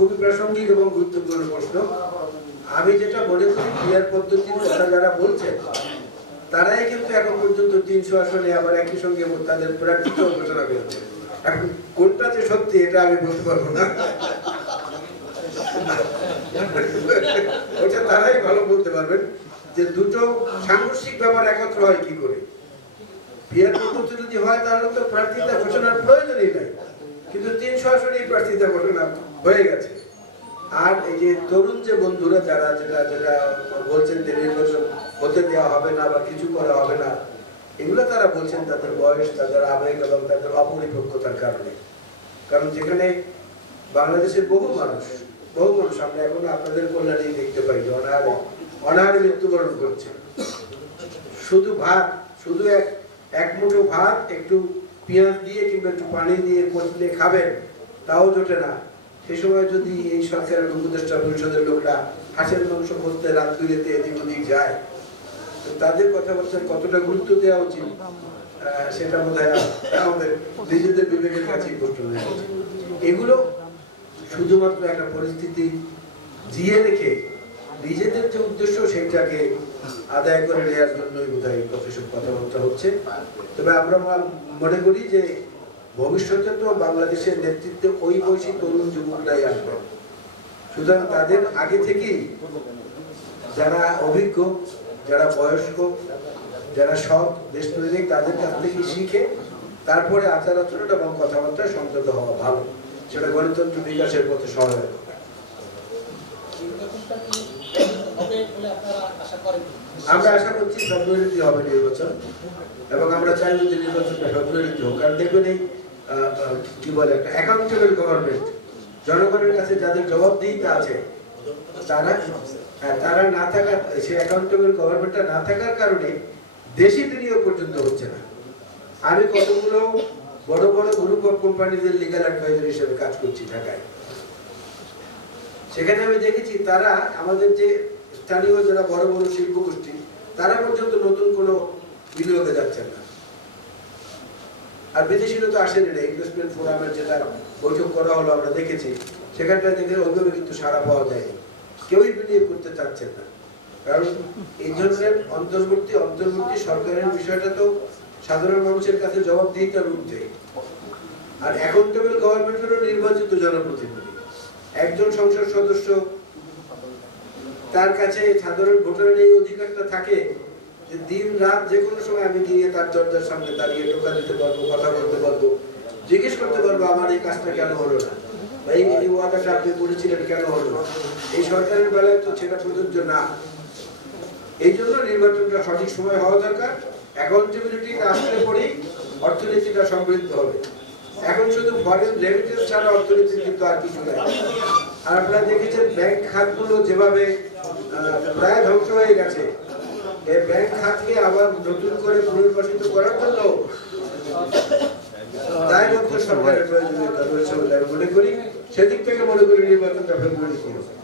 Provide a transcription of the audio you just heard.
খুবই প্রাসঙ্গিক এবং গুরুত্বপূর্ণ প্রশ্ন। আমি যেটা মনে করি ক্রিয়ার পদ্ধতির কথা যারা বলছেন, তারাই কিন্তু এখন পর্যন্ত তিনশো আসনে আবার একই সঙ্গে তাদের প্রার্থিত ঘোষণা করেছে। এখন কোনটা যে সত্যি, এটা আমি বলতে পারব না। ওটা তারাই ভালো বলতে পারবেন যে দুটো সাংঘর্ষিক ব্যাপার একত্র হয় কি করে। বিয়ের পদ্ধতি যদি হয়, তাহলে তো প্রার্থিতা ঘোষণার প্রয়োজনই নাই। কিন্তু তিনশো আসনেই প্রার্থিতা ঘোষণা হয়ে গেছে। আর এই যে তরুণ যে বন্ধুরা যারা যেটা যেটা বলছেন যে নির্বাচন হতে দেওয়া হবে না বা কিছু করা হবে না, এগুলো তারা বলছেন তাদের বয়স, তাদের আবেগ এবং তাদের অপরিপক্কতার কারণে। কারণ যেখানে বাংলাদেশের বহু মানুষ বহু মানুষ, আমরা এখন আপনাদের কল্যাণেই দেখতে পাই যে অনাহারে অনাহারে মৃত্যুবরণ করছে। শুধু ভাত, শুধু এক এক মুঠো ভাত, একটু পেঁয়াজ দিয়ে কিংবা একটু পানি দিয়ে কচলে খাবেন, তাও জোটে না সে সময় যদি এই সরকারের উপদেষ্টা পরিষদের লোকরা হাঁসের মাংস খুঁজতে রাত দুইতে এদিক ওদিক যায়, তো তাদের কথাবার্তার কতটা গুরুত্ব দেওয়া উচিত সেটা বোধ আমাদের নিজেদের বিবেকের কাছেই প্রশ্ন হয়ে আছে। এগুলো শুধুমাত্র একটা পরিস্থিতি জিয়ে রেখে নিজেদের যে উদ্দেশ্য সেটাকে আদায় করে নেওয়ার জন্যই বোধ হয় সব কথাবার্তা হচ্ছে। তবে আমরা মনে করি যে ভবিষ্যতে তো বাংলাদেশের নেতৃত্বে ওই বয়সী তরুণ যুবকরাই আসবে। সুতরাং তাদের আগে থেকেই যারা অভিজ্ঞ, যারা বয়স্ক, যারা সৎ দেশপ্রেমিক, তাদের কাছ থেকে শিখে তারপরে আচার আচরণ এবং কথাবার্তা সংযত হওয়া ভালো। সেটা গণতন্ত্র বিকাশের পথে সহায়ক হবে। নির্বাচনটা কি হবে বলে আপনারা আশা করেন আমরা আশা করছি ফেব্রুয়ারিতে হবে নির্বাচন এবং আমরা চাইব যে নির্বাচনটা ফেব্রুয়ারিতে হোক। কারণ দেখবেন এই কি বলে একটা অ্যাকাউন্টেবল গভর্নমেন্ট জনগণের কাছে যাদের জবাবদিহিতা আছে তারা হ্যাঁ, তারা না সেই অ্যাকাউন্টেবল গভর্নমেন্টটা না থাকার কারণে দেশি বিনিয়োগ পর্যন্ত হচ্ছে না। আমি কতগুলো বড় বড় গ্রুপ অফ কোম্পানিদের লিগাল অ্যাডভাইজার হিসেবে কাজ করছি ঢাকায়। সেখানে আমি দেখেছি তারা আমাদের যে স্থানীয় যারা বড় বড় শিল্প গোষ্ঠী তারা পর্যন্ত নতুন কোনো বিনিয়োগে যাচ্ছেন না। আর বিদেশিরা তো আসেনি না ইনভেস্টমেন্ট ফোরামের যেটা বৈঠক করা হলো, আমরা দেখেছি। সেখানটায় দেখে ওইভাবে কিন্তু সারা পাওয়া যায়নি। কেউই বিনিয়োগ করতে চাচ্ছেন না। কারণ এই ধরনের অন্তর্বর্তী অন্তর্বর্তী সরকারের বিষয়টা তো সাধারণ মানুষের কাছে জবাবদিহিতার ঊর্ধ্বে আর অ্যাকাউন্টেবল গভর্নমেন্টেরও নির্বাচিত জনপ্রতিনিধি। একজন সংসদ সদস্য তার কাছে সাধারণ ভোটারের এই অধিকারটা থাকে যে দিন রাত যে কোনো সময় আমি গিয়ে তার দরজার সামনে দাঁড়িয়ে টোকা দিতে পারব, কথা বলতে পারব, জিজ্ঞেস করতে পারব, আমার এই কাজটা কেন হলো না? জন্য নির্বাচনটা সঠিক সময় হওয়া অর্থনীতিটা সমৃদ্ধ হবে। এখন শুধু ছাড়া অর্থনীতি কিন্তু আর কিছু আপনারা দেখেছেন ব্যাংক খাতগুলো যেভাবে প্রায় ধ্বংস হয়ে গেছে। এই ব্যাংক খাতকে আবার নতুন করে পুনর্বাসিত করার জন্য দায়বদ্ধ সরকারের প্রয়োজনীয়তা রয়েছে বলে আমি মনে করি। সেদিক থেকে মনে করি নির্বাচনটা ফেব্রুয়ারি কি হবে